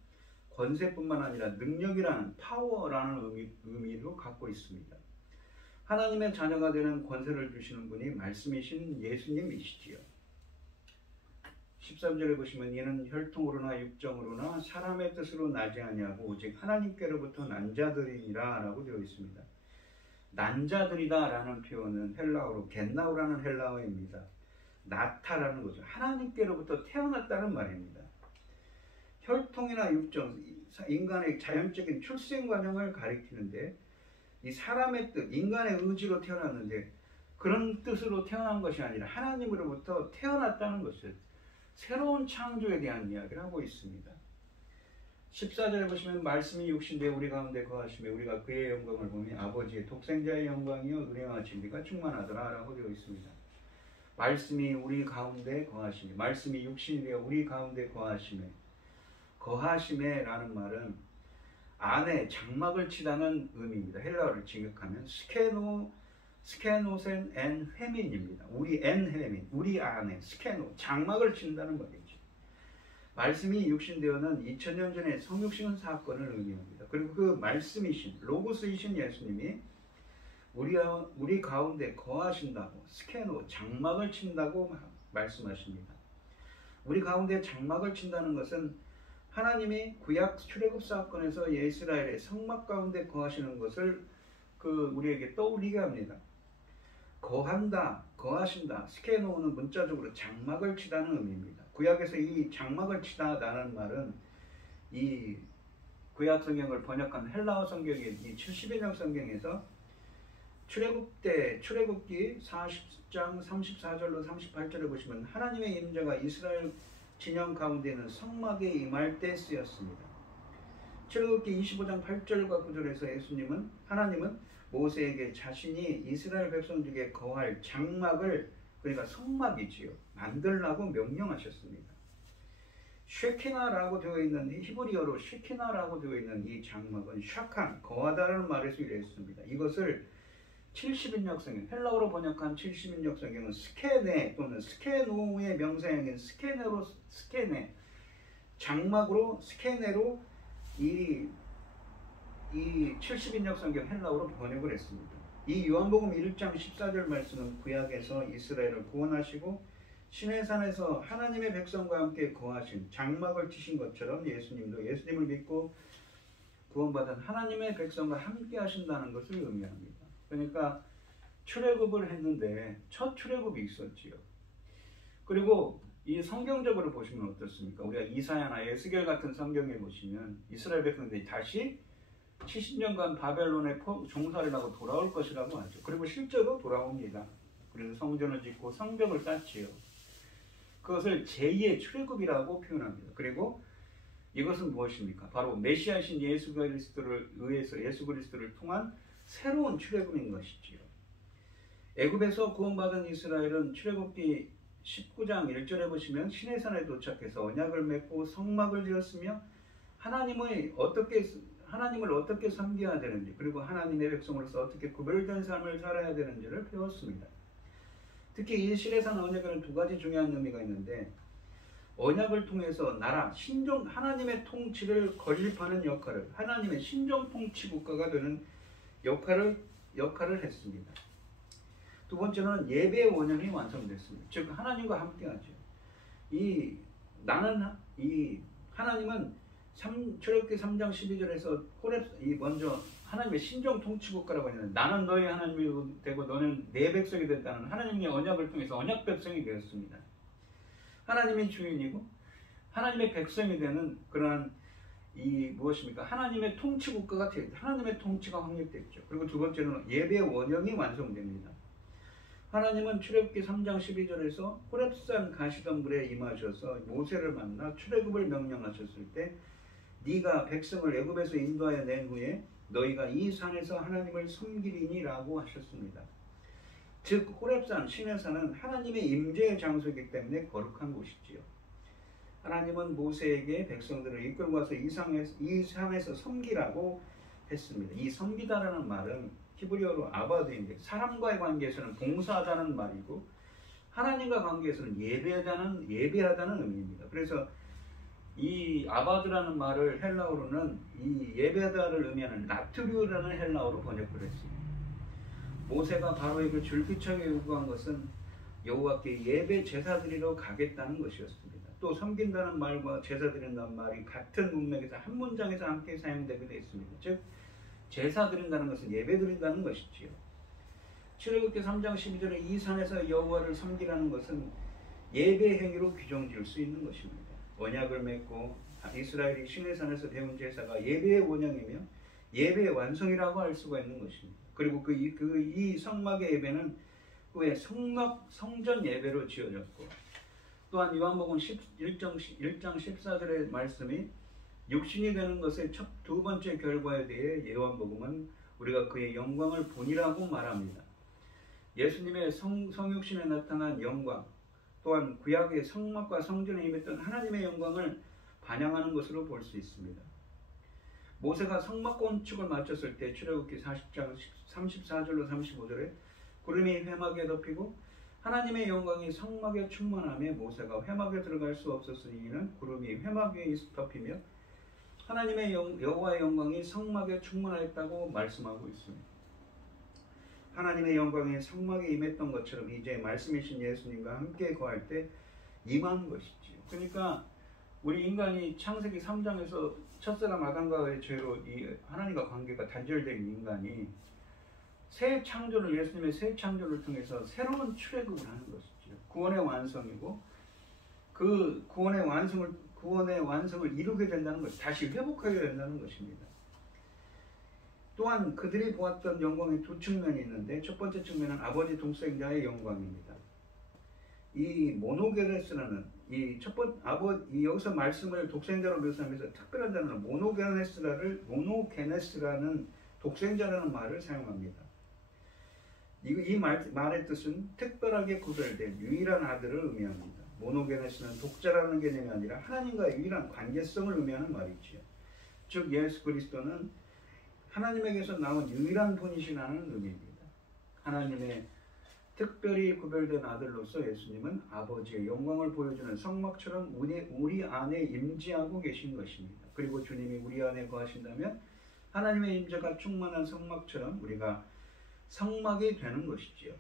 권세뿐만 아니라 능력이라는 파워라는 의미도 갖고 있습니다. 하나님의 자녀가 되는 권세를 주시는 분이 말씀이신 예수님이시지요. 13절에 보시면 이는 혈통으로나 육정으로나 사람의 뜻으로 나지 아니하고 오직 하나님께로부터 난 자들이니라 라고 되어 있습니다. 난 자들이다 라는 표현은 헬라어로 겟나우라는 헬라어입니다. 나타라는 거죠. 하나님께로부터 태어났다는 말입니다. 혈통이나 육정, 인간의 자연적인 출생 과정을 가리키는데 이 사람의 뜻, 인간의 의지로 태어났는데 그런 뜻으로 태어난 것이 아니라 하나님으로부터 태어났다는 것을, 새로운 창조에 대한 이야기를 하고 있습니다. 14절에 보시면 말씀이 육신되어 우리 가운데 거하시며 우리가 그의 영광을 보며 아버지의 독생자의 영광이요 은혜와 진리가 충만하더라 라고 되어 있습니다. 말씀이 우리 가운데 거하시며, 말씀이 육신이 되어 우리 가운데 거하시며, 거하시매라는 말은 안에 장막을 치다는 의미입니다. 헬라어를 직역하면 스케노센 엔 회민입니다. 우리 엔 회민, 우리 안에 스케노, 장막을 친다는 말이죠. 말씀이 육신되어는 2000년 전에 성육신 사건을 의미합니다. 그리고 그 말씀이신, 로고스이신 예수님이 우리 가운데 거하신다고, 스케노, 장막을 친다고 말씀하십니다. 우리 가운데 장막을 친다는 것은 하나님이 구약 출애굽 사건에서 이스라엘의 성막 가운데 거하시는 것을 우리에게 떠올리게 합니다. 거한다, 거하신다, 스케노는 문자적으로 장막을 치다는 의미입니다. 구약에서 이 장막을 치다라는 말은 이 구약 성경을 번역한 헬라어 성경인 이 70인역 성경에서 출애굽기 40장 34절로 38절에 보시면 하나님의 임재가 이스라엘 진영 가운데 있는 성막에 임할 때 쓰였습니다. 출애굽기 25장 8절과 9절에서 하나님은 모세에게 자신이 이스라엘 백성 중에 거할 장막을, 그러니까 성막이지요, 만들라고 명령하셨습니다. 쉐키나라고 되어 있는, 히브리어로 쉐키나라고 되어 있는 이 장막은 샤칸, 거하다라는 말에서 유래했습니다. 이것을 70인역 성경, 헬라어로 번역한 70인역 성경은 스케네 또는 스케노의 명사형인 스케네, 장막으로, 스케네로 이 70인역 성경 헬라어로 번역을 했습니다. 이 요한복음 1장 14절 말씀은 구약에서 이스라엘을 구원하시고 시내산에서 하나님의 백성과 함께 거하신 장막을 치신 것처럼 예수님도 예수님을 믿고 구원받은 하나님의 백성과 함께 하신다는 것을 의미합니다. 그러니까 출애굽을 했는데 첫 출애굽이 있었지요. 그리고 이 성경적으로 보시면 어떻습니까? 우리가 이사야나 에스겔 같은 성경에 보시면 이스라엘 백성들이 다시 70년간 바벨론에 종살이를 하고 돌아올 것이라고 하죠. 그리고 실제로 돌아옵니다. 그래서 성전을 짓고 성벽을 쌓지요. 그것을 제2의 출애굽이라고 표현합니다. 그리고 이것은 무엇입니까? 바로 메시아이신 예수 그리스도를 통한 새로운 출애굽인 것이지요. 애굽에서 구원받은 이스라엘은 출애굽기 19장 1절에 보시면 시내산에 도착해서 언약을 맺고 성막을 지었으며 하나님을 어떻게 섬겨야 되는지, 그리고 하나님의 백성으로서 어떻게 구별된 삶을 살아야 되는지를 배웠습니다. 특히 이 시내산 언약에는 두 가지 중요한 의미가 있는데, 언약을 통해서 하나님의 통치를 건립하는 역할을, 하나님의 신정 통치 국가가 되는 역할을 했습니다. 두 번째는 예배의 원형이 완성됐습니다. 즉 하나님과 함께하죠. 하나님은 출애굽기 3장 12절에서 먼저 하나님의 신정 통치 국가라고 했는데, 나는 너희 하나님이 되고 너는 내 백성이 됐다는 하나님의 언약을 통해서 언약 백성이 되었습니다. 하나님이 주인이고 하나님의 백성이 되는 그러한 무엇입니까? 하나님의 통치 국가가 되었다. 하나님의 통치가 확립됐죠. 그리고 두 번째는 예배의 원형이 완성됩니다. 하나님은 출애굽기 3장 12절에서 호렙산 가시덤불에 임하셔서 모세를 만나 출애굽을 명령하셨을 때, 네가 백성을 애굽에서 인도하여 낸 후에 너희가 이 산에서 하나님을 섬기리니 라고 하셨습니다. 즉 호렙산, 시내산은 하나님의 임재의 장소이기 때문에 거룩한 곳이지요. 하나님은 모세에게 백성들을 이끌고 와서 이 산에서 섬기라고 했습니다. 이 섬기다라는 말은 히브리어로 아바드인데, 사람과의 관계에서는 봉사하다는 말이고 하나님과 관계에서는 예배하다는 의미입니다. 그래서 이 아바드라는 말을 헬라어로는 이 예배하다를 의미하는 나트류라는 헬라어로 번역을 했습니다. 모세가 바로에게 줄기차게 요구한 것은 여호와께 예배 제사 드리러 가겠다는 것이었습니다. 또 섬긴다는 말과 제사 드린다는 말이 같은 문맥에서 한 문장에서 함께 사용되게 되어 있습니다. 즉 제사 드린다는 것은 예배 드린다는 것이지요. 출애굽기 3장 12절에 이 산에서 여호와를 섬기라는 것은 예배 행위로 규정 지을 수 있는 것입니다. 언약을 맺고 이스라엘이 시내산에서 배운 제사가 예배의 원형이며 예배의 완성이라고 할 수가 있는 것입니다. 그리고 이 성막의 예배는 후에 성전 예배로 지어졌고, 또한 요한복음 1장 14절의 말씀이 육신이 되는 것의 두 번째 결과에 대해 요한복음은 우리가 그의 영광을 보니라고 말합니다. 예수님의 성육신에 나타난 영광, 또한 구약의 성막과 성전에 임했던 하나님의 영광을 반영하는 것으로 볼 수 있습니다. 모세가 성막 건축을 마쳤을 때 출애굽기 40장 34절로 35절에 구름이 회막에 덮이고 하나님의 영광이 성막에 충만하며 모세가 회막에 들어갈 수 없었으니 이는 구름이 회막에 덮이며 하나님의 여호와의 영광이 성막에 충만하였다고 말씀하고 있습니다. 하나님의 영광이 성막에 임했던 것처럼 이제 말씀이신 예수님과 함께 거할 때 임한 것이지요. 그러니까 우리 인간이 창세기 3장에서 첫사람 아담과의 죄로 이 하나님과 관계가 단절된 인간이 새 창조를, 예수님의 새 창조를 통해서 새로운 출애굽을 하는 것이죠. 구원의 완성이고 그 구원의 완성을 이루게 된다는 것, 다시 회복하게 된다는 것입니다. 또한 그들이 보았던 영광의 두 측면이 있는데 첫 번째 측면은 아버지 동생자의 영광입니다. 이 모노게네스라는 여기서 말씀을 독생자로 묘사하면서 특별한 단어는 모노게네스라는 독생자라는 말을 사용합니다. 이 말의 뜻은 특별하게 구별된 유일한 아들을 의미합니다. 모노게네스는 독자라는 개념이 아니라 하나님과의 유일한 관계성을 의미하는 말이지요. 즉 예수 그리스도는 하나님에게서 나온 유일한 분이시라는 의미입니다. 하나님의 특별히 구별된 아들로서 예수님은 아버지의 영광을 보여주는 성막처럼 우리 안에 임재하고 계신 것입니다. 그리고 주님이 우리 안에 거하신다면 하나님의 임재가 충만한 성막처럼 우리가 성막이 되는 것이지요.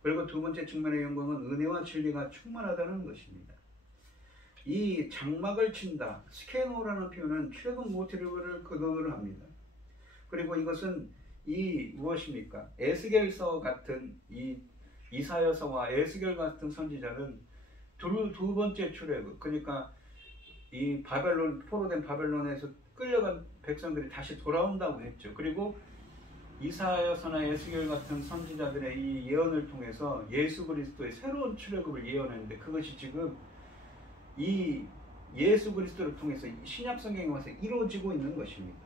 그리고 두 번째 측면의 영광은 은혜와 진리가 충만하다는 것입니다. 이 장막을 친다, 스케노라는 표현은 출애굽 모티브를 근원으로 합니다. 그리고 이것은 무엇입니까? 에스겔서 같은 이사야서와 에스겔 같은 선지자는 두 번째 출애굽, 그러니까 이 포로된 바벨론에서 끌려간 백성들이 다시 돌아온다고 했죠. 그리고 이사야서나 에스겔 같은 선지자들의 이 예언을 통해서 예수 그리스도의 새로운 출애굽을 예언했는데 그것이 지금 이 예수 그리스도를 통해서 신약 성경에 와서 이루어지고 있는 것입니다.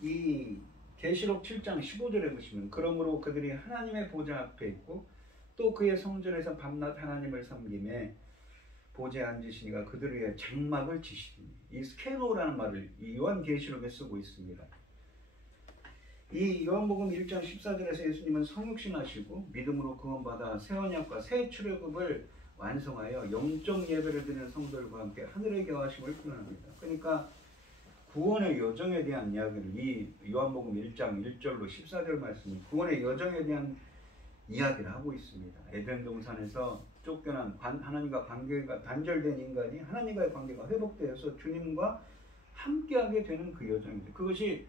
이 계시록 7장 15절에 보시면 그러므로 그들이 하나님의 보좌 앞에 있고 또 그의 성전에서 밤낮 하나님을 섬기매 보좌에 앉으시니가 그들 위에 장막을 치시니, 이 스케노라는 말을 이 요한계시록에 쓰고 있습니다. 이 요한복음 1장 14절에서 예수님은 성육신하시고 믿음으로 구원받아 새 언약과 새 출애굽을 완성하여 영적 예배를 드리는 성도들과 함께 하늘에 거하심을 표현합니다. 그러니까 구원의 여정에 대한 이야기를 이 요한복음 1장 1절로 14절 말씀이 구원의 여정에 대한 이야기를 하고 있습니다. 에덴 동산에서 쫓겨난 하나님과 관계가 단절된 인간이 하나님과의 관계가 회복되어서 주님과 함께하게 되는 그 여정입니다. 그것이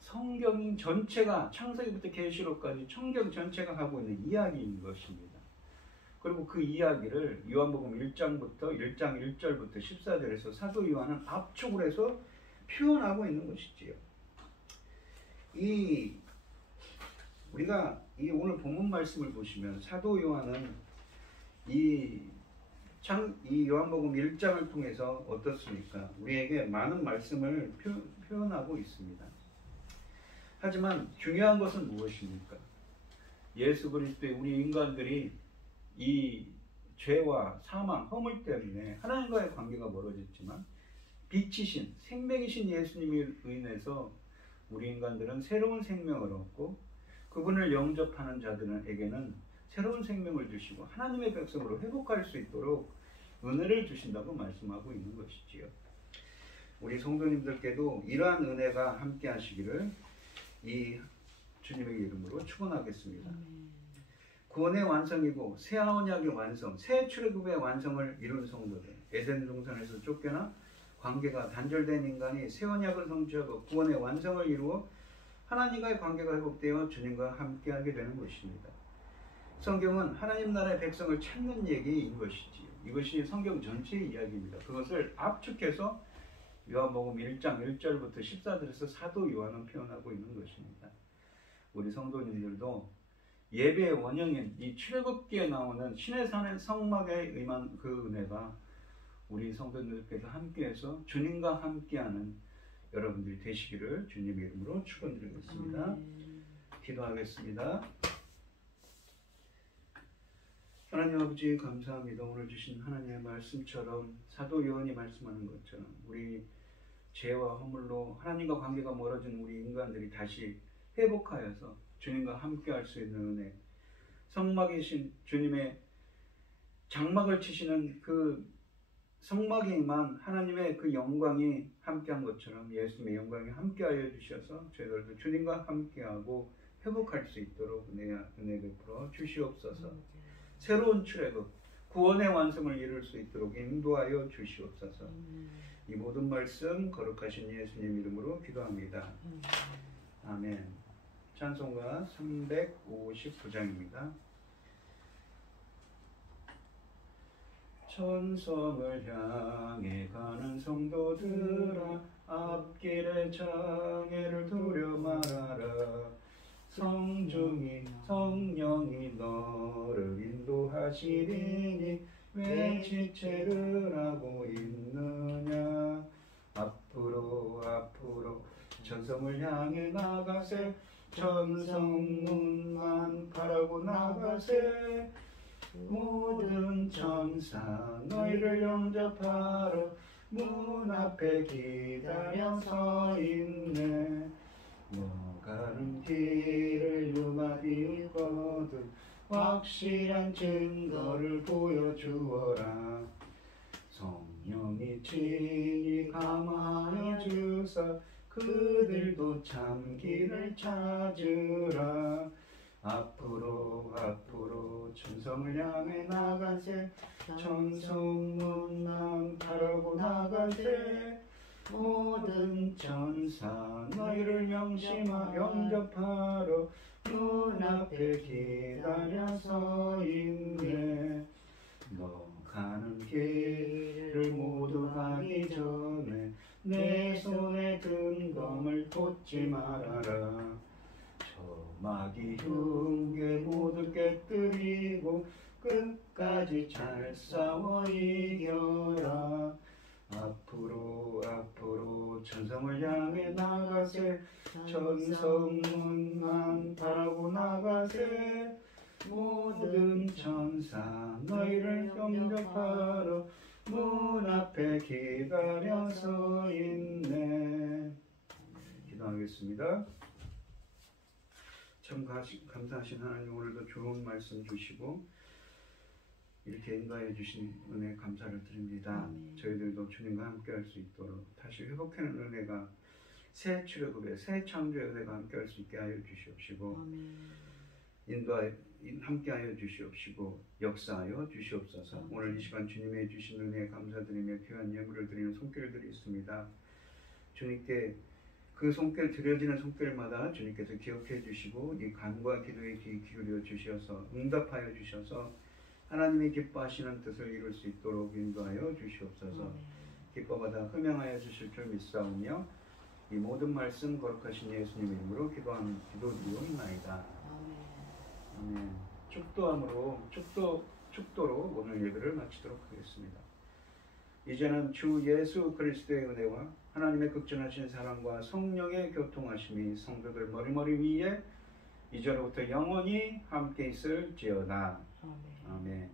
성경 전체가 창세기부터 계시록까지 성경 전체가 하고 있는 이야기인 것입니다. 그리고 그 이야기를 요한복음 1장 1절부터 14절에서 사도 요한은 압축을 해서 표현하고 있는 것이지요. 우리가 오늘 본문 말씀을 보시면 사도 요한은 이 요한복음 1장을 통해서 어떻습니까? 우리에게 많은 말씀을 표현하고 있습니다. 하지만 중요한 것은 무엇입니까? 예수 그리스도의 우리 인간들이 이 죄와 사망, 허물 때문에 하나님과의 관계가 멀어졌지만 빛이신, 생명이신 예수님에 의해서 우리 인간들은 새로운 생명을 얻고 그분을 영접하는 자들에게는 새로운 생명을 주시고 하나님의 백성으로 회복할 수 있도록 은혜를 주신다고 말씀하고 있는 것이지요. 우리 성도님들께도 이러한 은혜가 함께 하시기를 이 주님의 이름으로 축원하겠습니다. 구원의 완성이고 새 언약의 완성, 새 출애굽의 완성을 이룬 성도들, 에덴 동산에서 쫓겨나 관계가 단절된 인간이 새 언약을 성취하고 구원의 완성을 이루어 하나님과의 관계가 회복되어 주님과 함께하게 되는 것입니다. 성경은 하나님 나라의 백성을 찾는 얘기인 것이지요. 이것이 성경 전체의 이야기입니다. 그것을 압축해서 요한복음 1장 1절부터 14절에서 사도 요한은 표현하고 있는 것입니다. 우리 성도님들도 예배의 원형인 이 출애굽기에 나오는 신의 산의 성막에 임한 그 은혜가 우리 성도님들께서 함께해서 주님과 함께하는 여러분들이 되시기를 주님의 이름으로 축원드리겠습니다. 기도하겠습니다. 하나님 아버지 감사합니다. 오늘 주신 하나님의 말씀처럼 사도 요한이 말씀하는 것처럼 우리 죄와 허물로 하나님과 관계가 멀어진 우리 인간들이 다시 회복하여서 주님과 함께할 수 있는 은혜, 성막이신 주님의 장막을 치시는 그 성막에만 하나님의 그 영광이 함께한 것처럼 예수님의 영광이 함께하여 주셔서 저희들도 주님과 함께하고 회복할 수 있도록 은혜 베풀어 주시옵소서. 새로운 출애굽, 구원의 완성을 이룰 수 있도록 인도하여 주시옵소서. 이 모든 말씀 거룩하신 예수님 이름으로 기도합니다. 아멘. 찬송가 359장입니다. 천성을 향해 가는 성도들아, 앞길의 장애를 두려 말아라. 성중이 성령이 너를 인도하시리니 왜 지체를 하고 있느냐. 앞으로 천성을 향해 나가세. 천성문만 바라고 나가세. 모든 천사 너희를 영접하러 문 앞에 기다려 서 있네. 너 가는 길을 유마디 있거든 확실한 증거를 보여주어라. 성령이 친히 감화하여 주사 그들도 참 길을 찾으라. 앞으로 천성을 향해 나가세. 천성문만 바라고 나가세. 모든 천사 너희를 영접하러 문 앞에 기다려 서 있네. 너 가는 길을 모두 가기 전에 내 손에 든 검을 꽂지 말아라. 마귀 흉계 모두 깨뜨리고 끝까지 잘 싸워 이겨라. 앞으로 천성을 향해 나가세. 천성문만 바라고 나가세. 모든 천사 너희를 영접하러 문 앞에 기다려 서 있네. 기도하겠습니다. 참 감사하신 하나님, 오늘도 좋은 말씀 주시고 이렇게 인도하여 주신 은혜 감사를 드립니다. 저희들도 주님과 함께할 수 있도록 다시 회복하는 은혜가 새 출애굽의 새 창조의 은혜가 함께할 수 있게 하여 주시옵시고 인도하여 함께하여 주시옵시고 역사하여 주시옵소서. 오늘 이 시간 주님의 주신 은혜에 감사드리며 귀한 예물을 드리는 손길들이 있습니다. 주님께 그 손길, 드려지는 손길마다 주님께서 기억해 주시고 이 간과 기도에 귀 기울여 주셔서 응답하여 주셔서 하나님이 기뻐하시는 뜻을 이룰 수 있도록 인도하여 주시옵소서. 기뻐받아 흠양하여 주실 줄 믿사오며 이 모든 말씀 거룩하신 예수님 이름으로 기도드리옵나이다. 아멘. 축도로 오늘 예배를 마치도록 하겠습니다. 이제는 주 예수 그리스도의 은혜와 하나님의 극진하신 사랑과 성령의 교통하심이 성도들 머리머리 위에 이제로부터 영원히 함께 있을지어다. 아멘.